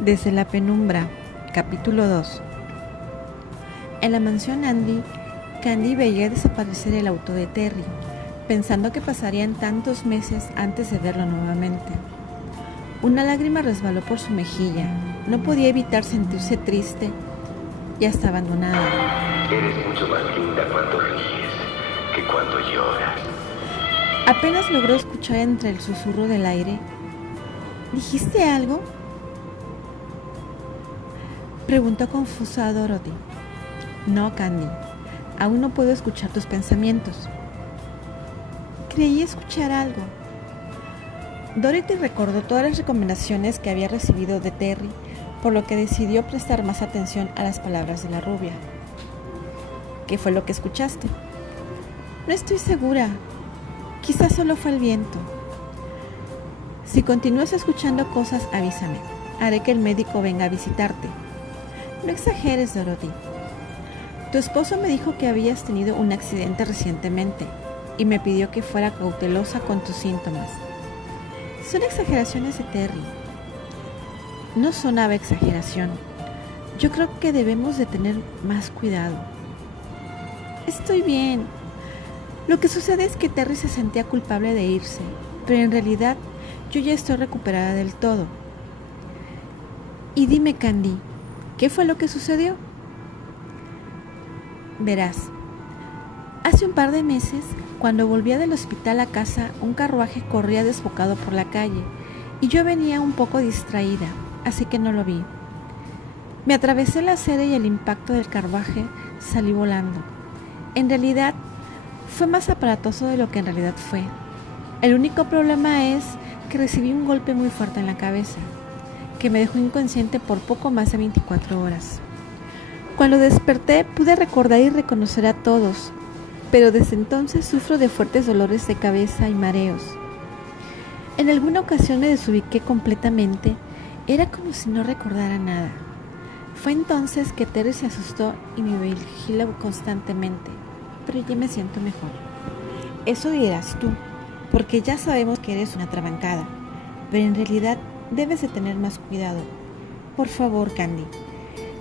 Desde la penumbra, capítulo 2. En la mansión Andy, Candy veía desaparecer el auto de Terry, pensando que pasarían tantos meses antes de verlo nuevamente. Una lágrima resbaló por su mejilla. No podía evitar sentirse triste y hasta abandonada. Eres mucho más linda cuando ríes que cuando lloras. Apenas logró escuchar entre el susurro del aire. ¿Dijiste algo?, preguntó confusa a Dorothy. No, Candy, aún no puedo escuchar tus pensamientos. Creí escuchar algo. Dorothy recordó todas las recomendaciones que había recibido de Terry, por lo que decidió prestar más atención a las palabras de la rubia. ¿Qué fue lo que escuchaste? No estoy segura. Quizás solo fue el viento. Si continúas escuchando cosas, avísame. Haré que el médico venga a visitarte. No exageres, Dorothy. Tu esposo me dijo que habías tenido un accidente recientemente y me pidió que fuera cautelosa con tus síntomas. Son exageraciones de Terry. No sonaba exageración. Yo creo que debemos de tener más cuidado. Estoy bien. Lo que sucede es que Terry se sentía culpable de irse, pero en realidad yo ya estoy recuperada del todo. Y dime, Candy, ¿qué fue lo que sucedió? Verás, hace un par de meses, cuando volvía del hospital a casa, un carruaje corría desbocado por la calle y yo venía un poco distraída, así que no lo vi. Me atravesé la acera y el impacto del carruaje salí volando. En realidad, fue más aparatoso de lo que en realidad fue. El único problema es que recibí un golpe muy fuerte en la cabeza, que me dejó inconsciente por poco más de 24 horas. Cuando desperté pude recordar y reconocer a todos, pero desde entonces sufro de fuertes dolores de cabeza y mareos. En alguna ocasión me desubiqué completamente, era como si no recordara nada. Fue entonces que Terry se asustó y me vigiló constantemente, pero ya me siento mejor. Eso dirás tú, porque ya sabemos que eres una trabancada, pero en realidad debes de tener más cuidado. Por favor, Candy,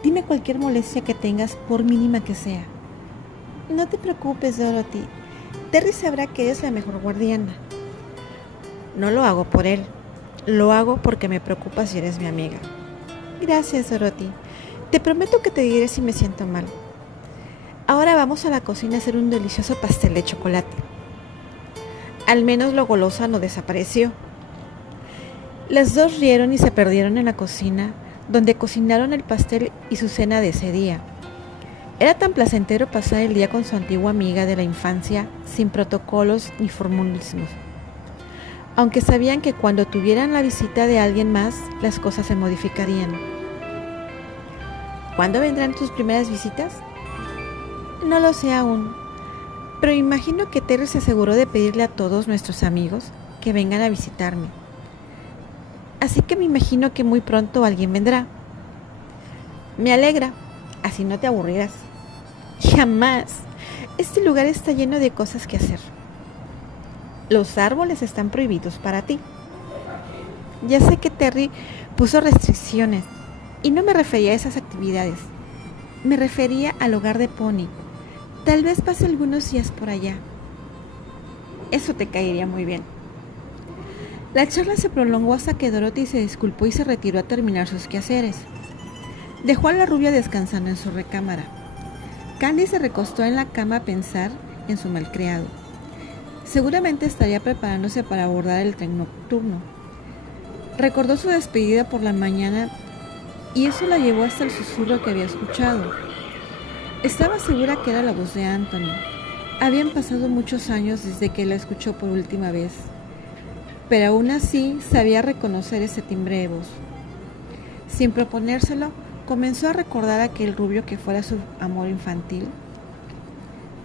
dime cualquier molestia que tengas, por mínima que sea. No te preocupes, Dorothy. Terry sabrá que eres la mejor guardiana. No lo hago por él. Lo hago porque me preocupa si eres mi amiga. Gracias, Dorothy. Te prometo que te diré si me siento mal. Ahora vamos a la cocina a hacer un delicioso pastel de chocolate. Al menos lo golosa no desapareció. Las dos rieron y se perdieron en la cocina, donde cocinaron el pastel y su cena de ese día. Era tan placentero pasar el día con su antigua amiga de la infancia, sin protocolos ni formalismos. Aunque sabían que cuando tuvieran la visita de alguien más, las cosas se modificarían. ¿Cuándo vendrán tus primeras visitas? No lo sé aún, pero imagino que Terry se aseguró de pedirle a todos nuestros amigos que vengan a visitarme. Así que me imagino que muy pronto alguien vendrá. Me alegra, así no te aburrirás. Jamás. Este lugar está lleno de cosas que hacer. Los árboles están prohibidos para ti. Ya sé que Terry puso restricciones y no me refería a esas actividades. Me refería al hogar de Pony. Tal vez pase algunos días por allá. Eso te caería muy bien. La charla se prolongó hasta que Dorothy se disculpó y se retiró a terminar sus quehaceres. Dejó a la rubia descansando en su recámara. Candy se recostó en la cama a pensar en su malcriado. Seguramente estaría preparándose para abordar el tren nocturno. Recordó su despedida por la mañana y eso la llevó hasta el susurro que había escuchado. Estaba segura que era la voz de Anthony. Habían pasado muchos años desde que la escuchó por última vez, pero aún así sabía reconocer ese timbre de voz. Sin proponérselo, comenzó a recordar a aquel rubio que fuera su amor infantil.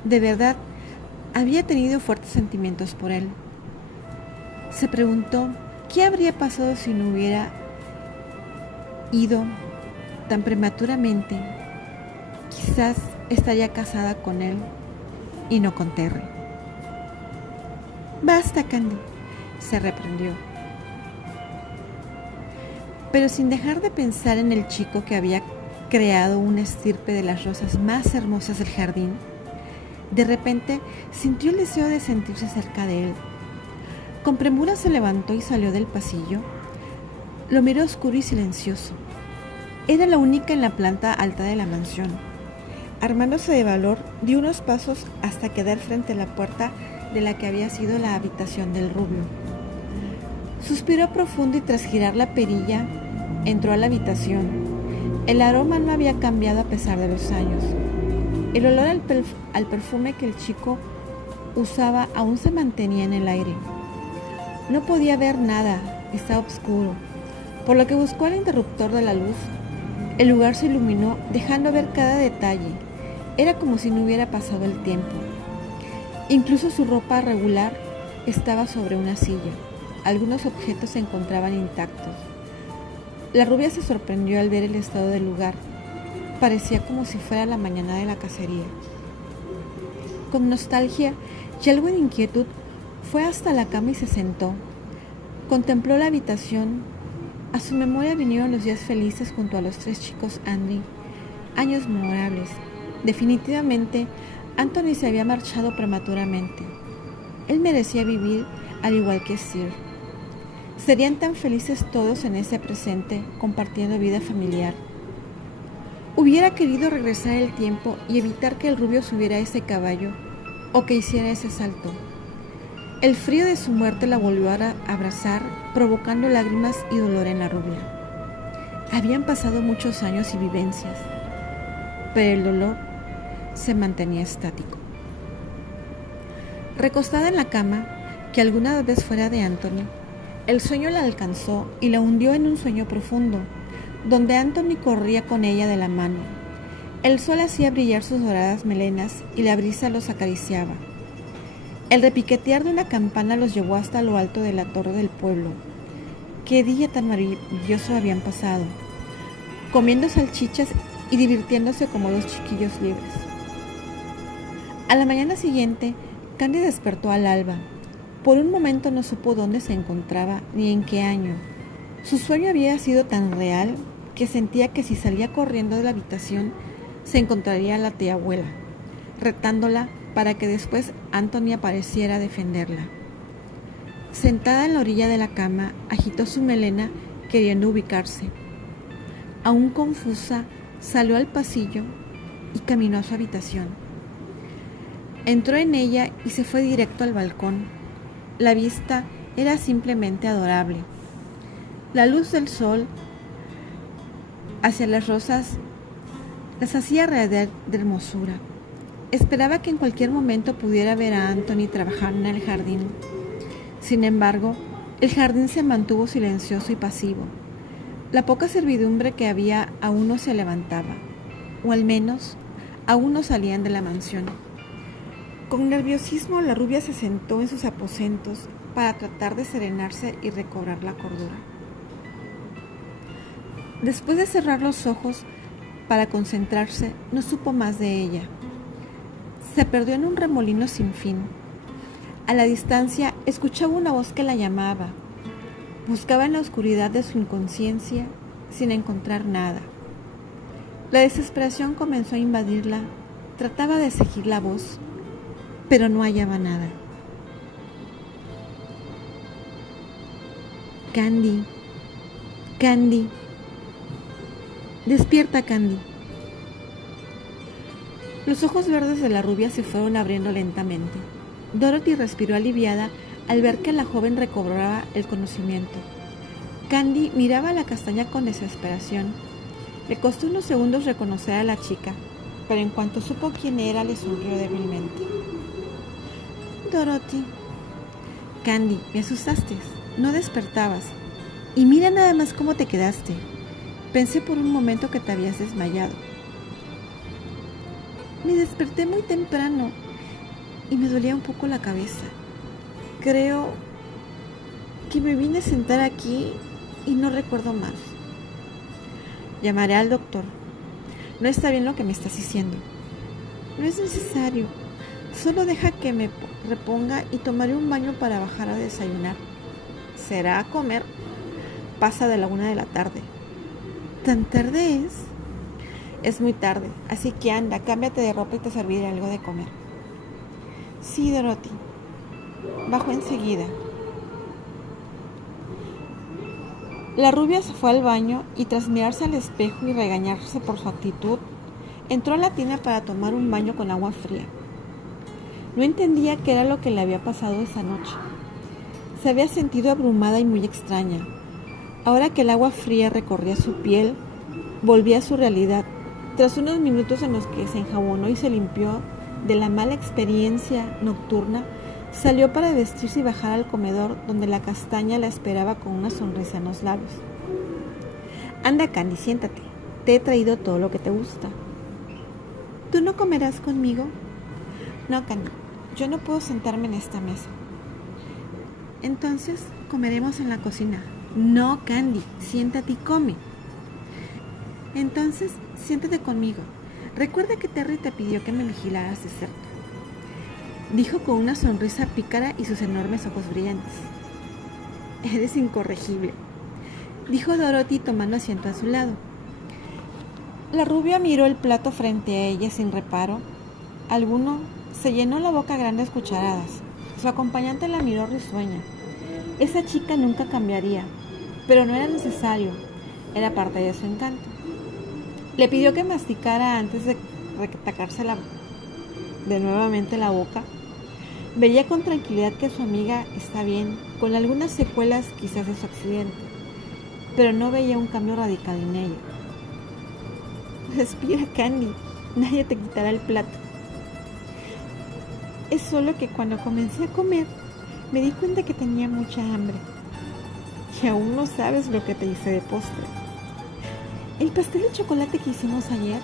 De verdad, había tenido fuertes sentimientos por él. Se preguntó qué habría pasado si no hubiera ido tan prematuramente. Quizás estaría casada con él y no con Terry. Basta, Candy, se reprendió. pero sin dejar de pensar en el chico que había creado una estirpe de las rosas más hermosas del jardín. De repente sintió el deseo de sentirse cerca de él. Con premura se levantó y salió del pasillo. Lo miró oscuro y silencioso. Era la única en la planta alta de la mansión. Armándose de valor, dio unos pasos hasta quedar frente a la puerta de la que había sido la habitación del rubio. Suspiró profundo y tras girar la perilla, entró a la habitación. El aroma no había cambiado a pesar de los años. El olor al perfume que el chico usaba aún se mantenía en el aire. No podía ver nada, estaba oscuro, por lo que buscó el interruptor de la luz. El lugar se iluminó, dejando ver cada detalle. Era como si no hubiera pasado el tiempo. Incluso su ropa regular estaba sobre una silla. Algunos objetos se encontraban intactos. La rubia se sorprendió al ver el estado del lugar. Parecía como si fuera la mañana de la cacería. Con nostalgia y algo de inquietud, fue hasta la cama y se sentó. Contempló la habitación. A su memoria vinieron los días felices junto a los 3 chicos Andy. Años memorables. Definitivamente, Anthony se había marchado prematuramente. Él merecía vivir al igual que Sir. Serían tan felices todos en ese presente, compartiendo vida familiar. Hubiera querido regresar el tiempo y evitar que el rubio subiera a ese caballo o que hiciera ese salto. El frío de su muerte la volvió a abrazar, provocando lágrimas y dolor en la rubia. Habían pasado muchos años y vivencias, pero el dolor se mantenía estático. Recostada en la cama, que alguna vez fuera de Anthony, el sueño la alcanzó y la hundió en un sueño profundo, donde Anthony corría con ella de la mano. El sol hacía brillar sus doradas melenas y la brisa los acariciaba. El repiquetear de una campana los llevó hasta lo alto de la torre del pueblo. Qué día tan maravilloso habían pasado, comiendo salchichas y divirtiéndose como 2 chiquillos libres. A la mañana siguiente, Candy despertó al alba. Por un momento no supo dónde se encontraba ni en qué año. Su sueño había sido tan real que sentía que si salía corriendo de la habitación se encontraría a la tía abuela, retándola para que después Anthony apareciera a defenderla. Sentada en la orilla de la cama, agitó su melena queriendo ubicarse. Aún confusa, salió al pasillo y caminó a su habitación. Entró en ella y se fue directo al balcón. La vista era simplemente adorable. La luz del sol hacia las rosas las hacía radiar de hermosura. Esperaba que en cualquier momento pudiera ver a Anthony trabajar en el jardín. Sin embargo, el jardín se mantuvo silencioso y pasivo. La poca servidumbre que había aún no se levantaba, o al menos aún no salían de la mansión. Con nerviosismo, la rubia se sentó en sus aposentos para tratar de serenarse y recobrar la cordura. Después de cerrar los ojos para concentrarse, no supo más de ella. Se perdió en un remolino sin fin. A la distancia escuchaba una voz que la llamaba. Buscaba en la oscuridad de su inconsciencia sin encontrar nada. La desesperación comenzó a invadirla. Trataba de seguir la voz, pero no hallaba nada. Candy, Candy, despierta, Candy. Los ojos verdes de la rubia se fueron abriendo lentamente. Dorothy respiró aliviada al ver que la joven recobraba el conocimiento. Candy miraba a la castaña con desesperación. Le costó unos segundos reconocer a la chica, pero en cuanto supo quién era, le sonrió débilmente. Dorothy. Candy, me asustaste. No despertabas. Y mira nada más cómo te quedaste. Pensé por un momento que te habías desmayado. Me desperté muy temprano y me dolía un poco la cabeza. Creo que me vine a sentar aquí y no recuerdo más. Llamaré al doctor. No está bien lo que me estás diciendo. No es necesario. Solo deja que me reponga y tomaré un baño para bajar a desayunar. ¿Será a comer? pasa de la 1 de la tarde. ¿Tan tarde es? Es muy tarde, así que anda, cámbiate de ropa y te serviré algo de comer. Sí, Dorothy. Bajo enseguida. La rubia se fue al baño y tras mirarse al espejo y regañarse por su actitud, entró a la tina para tomar un baño con agua fría. No entendía qué era lo que le había pasado esa noche. Se había sentido abrumada y muy extraña. Ahora que el agua fría recorría su piel, volvía a su realidad. Tras unos minutos en los que se enjabonó y se limpió de la mala experiencia nocturna, salió para vestirse y bajar al comedor, donde la castaña la esperaba con una sonrisa en los labios. Anda, Candy, siéntate. Te he traído todo lo que te gusta. ¿Tú no comerás conmigo? No, Candy, yo no puedo sentarme en esta mesa. Entonces, comeremos en la cocina. No, Candy, siéntate y come. Entonces, siéntate conmigo. Recuerda que Terry te pidió que me vigilaras de cerca. Dijo con una sonrisa pícara y sus enormes ojos brillantes. Eres incorregible, dijo Dorothy tomando asiento a su lado. La rubia miró el plato frente a ella sin reparo alguno, se llenó la boca a grandes cucharadas. Su acompañante la miró risueña. Esa chica nunca cambiaría, pero no era necesario, era parte de su encanto. Le pidió que masticara antes de retacársela de nuevamente la boca. Veía con tranquilidad que su amiga está bien, con algunas secuelas quizás de su accidente, pero no veía un cambio radical en ella. Respira, Candy, nadie te quitará el plato. Es solo que cuando comencé a comer, me di cuenta que tenía mucha hambre. Y aún no sabes lo que te hice de postre. ¿El pastel de chocolate que hicimos ayer?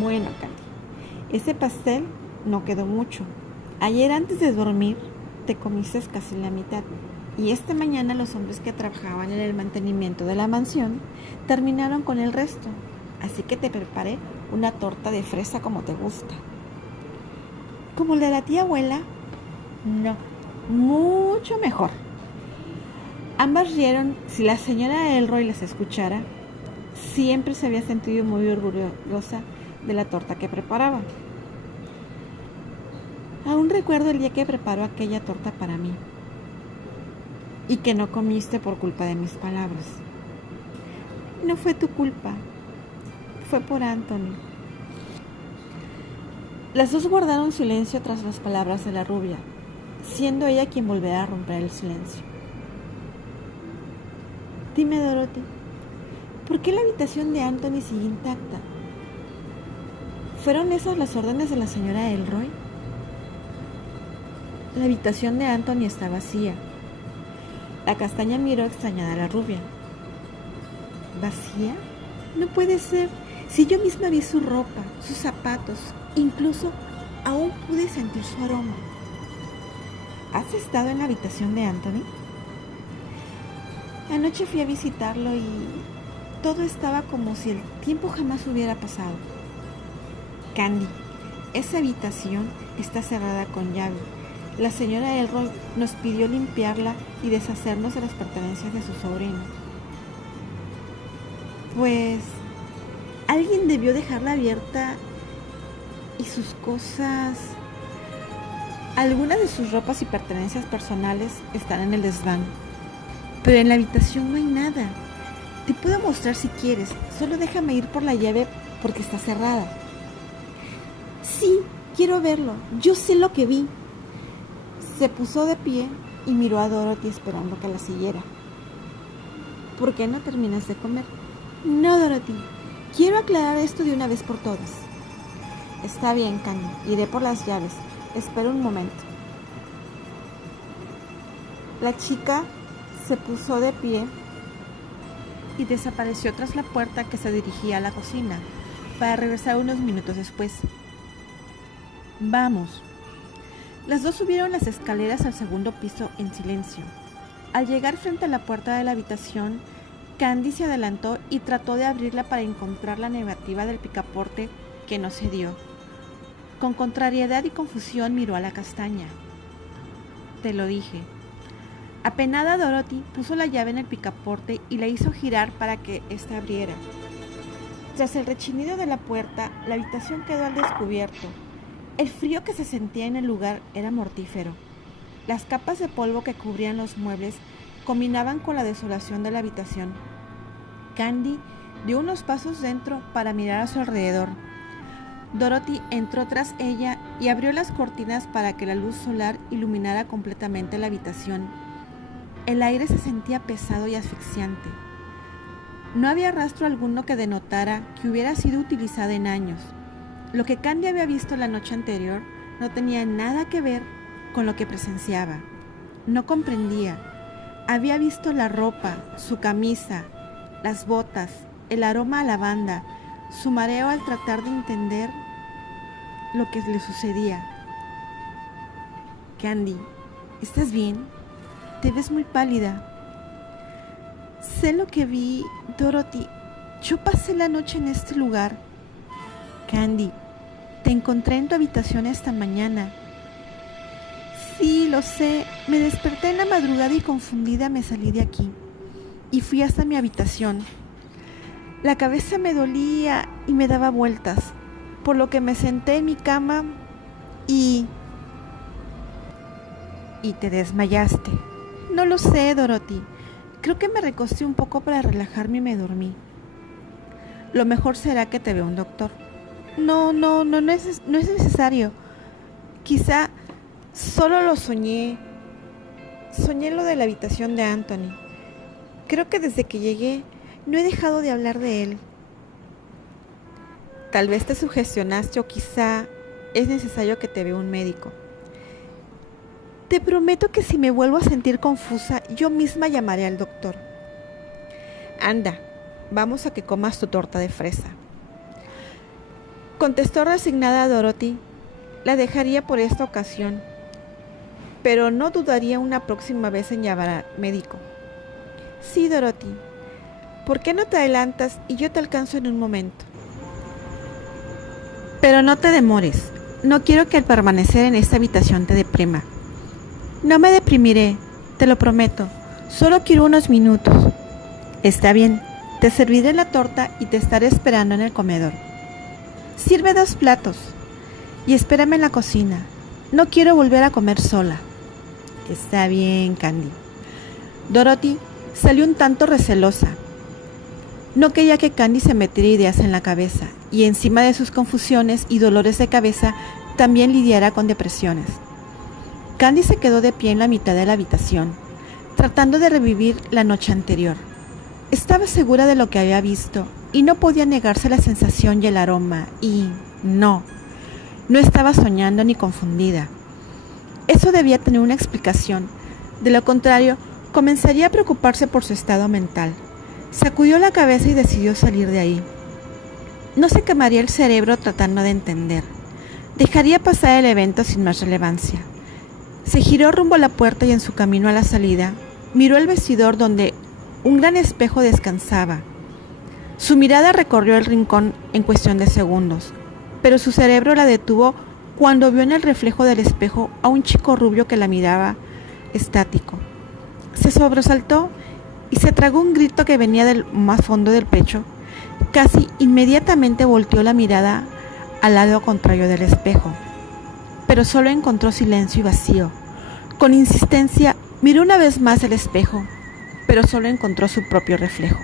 Bueno, Candy, ese pastel no quedó mucho. Ayer antes de dormir te comiste casi la mitad. Y esta mañana los hombres que trabajaban en el mantenimiento de la mansión terminaron con el resto. Así que te preparé una torta de fresa como te gusta. ¿Como la de la tía abuela? No, mucho mejor. Ambas rieron. Si la señora Elroy les escuchara, siempre se había sentido muy orgullosa de la torta que preparaba. Aún recuerdo el día que preparó aquella torta para mí y que no comiste por culpa de mis palabras. No fue tu culpa, fue por Anthony. Las dos guardaron silencio tras las palabras de la rubia, siendo ella quien volviera a romper el silencio. Dime, Dorothy, ¿por qué la habitación de Anthony sigue intacta? ¿Fueron esas las órdenes de la señora Elroy? La habitación de Anthony está vacía. La castaña miró extrañada a la rubia. ¿Vacía? No puede ser. Si yo misma vi su ropa, sus zapatos, incluso aún pude sentir su aroma. ¿Has estado en la habitación de Anthony? Anoche fui a visitarlo y todo estaba como si el tiempo jamás hubiera pasado. Candy, esa habitación está cerrada con llave. La señora Elroy nos pidió limpiarla y deshacernos de las pertenencias de su sobrino. Pues alguien debió dejarla abierta y sus cosas... Algunas de sus ropas y pertenencias personales están en el desván, pero en la habitación no hay nada. Te puedo mostrar si quieres, solo déjame ir por la llave porque está cerrada. Sí, quiero verlo, yo sé lo que vi. Se puso de pie y miró a Dorothy esperando que la siguiera. ¿Por qué no terminas de comer? No, Dorothy, quiero aclarar esto de una vez por todas. Está bien, Candy, iré por las llaves. Espera un momento. La chica se puso de pie y desapareció tras la puerta que se dirigía a la cocina, para regresar unos minutos después. Vamos. Las dos subieron las escaleras al segundo piso en silencio. Al llegar frente a la puerta de la habitación, Candy se adelantó y trató de abrirla para encontrar la negativa del picaporte, que no cedió. Con contrariedad y confusión miró a la castaña. Te lo dije. Apenada, Dorothy puso la llave en el picaporte y la hizo girar para que ésta abriera. Tras el rechinido de la puerta, la habitación quedó al descubierto. El frío que se sentía en el lugar era mortífero. Las capas de polvo que cubrían los muebles combinaban con la desolación de la habitación. Candy dio unos pasos dentro para mirar a su alrededor. Dorothy entró tras ella y abrió las cortinas para que la luz solar iluminara completamente la habitación. El aire se sentía pesado y asfixiante. No había rastro alguno que denotara que hubiera sido utilizada en años. Lo que Candy había visto la noche anterior no tenía nada que ver con lo que presenciaba. No comprendía. Había visto la ropa, su camisa, las botas, el aroma a lavanda, su mareo al tratar de entender lo que le sucedía. Candy, ¿estás bien? Te ves muy pálida. Sé lo que vi, Dorothy. Yo pasé la noche en este lugar. Candy, te encontré en tu habitación esta mañana. Sí, lo sé. Me desperté en la madrugada y confundida me salí de aquí. Y fui hasta mi habitación. La cabeza me dolía y me daba vueltas, por lo que me senté en mi cama y te desmayaste. No lo sé, Dorothy. Creo que me recosté un poco para relajarme y me dormí. Lo mejor será que te vea un doctor. No es necesario. Quizá solo lo soñé. Soñé lo de la habitación de Anthony. Creo que desde que llegué no he dejado de hablar de él. Tal vez te sugestionaste o quizá es necesario que te vea un médico. Te prometo que si me vuelvo a sentir confusa, yo misma llamaré al doctor. Anda, vamos a que comas tu torta de fresa. Contestó resignada Dorothy. La dejaría por esta ocasión, pero no dudaría una próxima vez en llamar al médico. Sí, Dorothy. ¿Por qué no te adelantas y yo te alcanzo en un momento? Pero no te demores. No quiero que al permanecer en esta habitación te deprima. No me deprimiré, te lo prometo. Solo quiero unos minutos. Está bien, te serviré la torta y te estaré esperando en el comedor. Sirve 2 platos y espérame en la cocina. No quiero volver a comer sola. Está bien, Candy. Dorothy salió un tanto recelosa. No quería que Candy se metiera ideas en la cabeza y encima de sus confusiones y dolores de cabeza también lidiara con depresiones. Candy se quedó de pie en la mitad de la habitación, tratando de revivir la noche anterior. Estaba segura de lo que había visto y no podía negarse la sensación y el aroma y no estaba soñando ni confundida. Eso debía tener una explicación. De lo contrario, comenzaría a preocuparse por su estado mental. Sacudió la cabeza y decidió salir de ahí. No se quemaría el cerebro tratando de entender. Dejaría pasar el evento sin más relevancia. Se giró rumbo a la puerta y en su camino a la salida, miró el vestidor donde un gran espejo descansaba. Su mirada recorrió el rincón en cuestión de segundos, pero su cerebro la detuvo cuando vio en el reflejo del espejo a un chico rubio que la miraba estático. Se sobresaltó y se tragó un grito que venía del más fondo del pecho. Casi inmediatamente volteó la mirada al lado contrario del espejo, pero solo encontró silencio y vacío. Con insistencia miró una vez más el espejo, pero solo encontró su propio reflejo.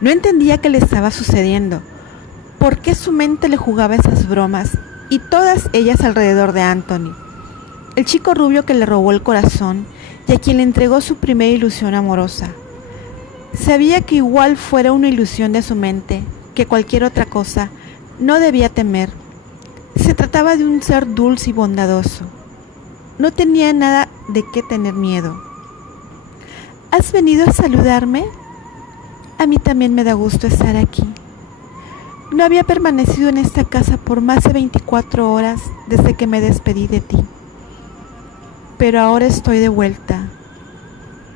No entendía qué le estaba sucediendo, por qué su mente le jugaba esas bromas, y todas ellas alrededor de Anthony, el chico rubio que le robó el corazón y a quien le entregó su primera ilusión amorosa. Sabía que igual fuera una ilusión de su mente, que cualquier otra cosa, no debía temer. Se trataba de un ser dulce y bondadoso. No tenía nada de qué tener miedo. ¿Has venido a saludarme? A mí también me da gusto estar aquí. No había permanecido en esta casa por más de 24 horas desde que me despedí de ti. Pero ahora estoy de vuelta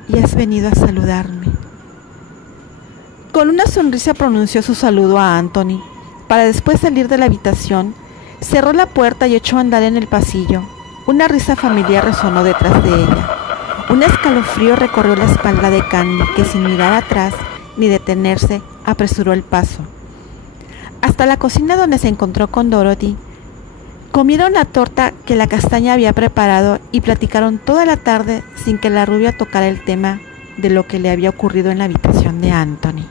y has venido a saludarme. Con una sonrisa pronunció su saludo a Anthony, para después salir de la habitación. Cerró la puerta y echó a andar en el pasillo. Una risa familiar resonó detrás de ella. Un escalofrío recorrió la espalda de Candy, que sin mirar atrás ni detenerse, apresuró el paso. Hasta la cocina, donde se encontró con Dorothy. Comieron la torta que la castaña había preparado y platicaron toda la tarde sin que la rubia tocara el tema de lo que le había ocurrido en la habitación de Anthony.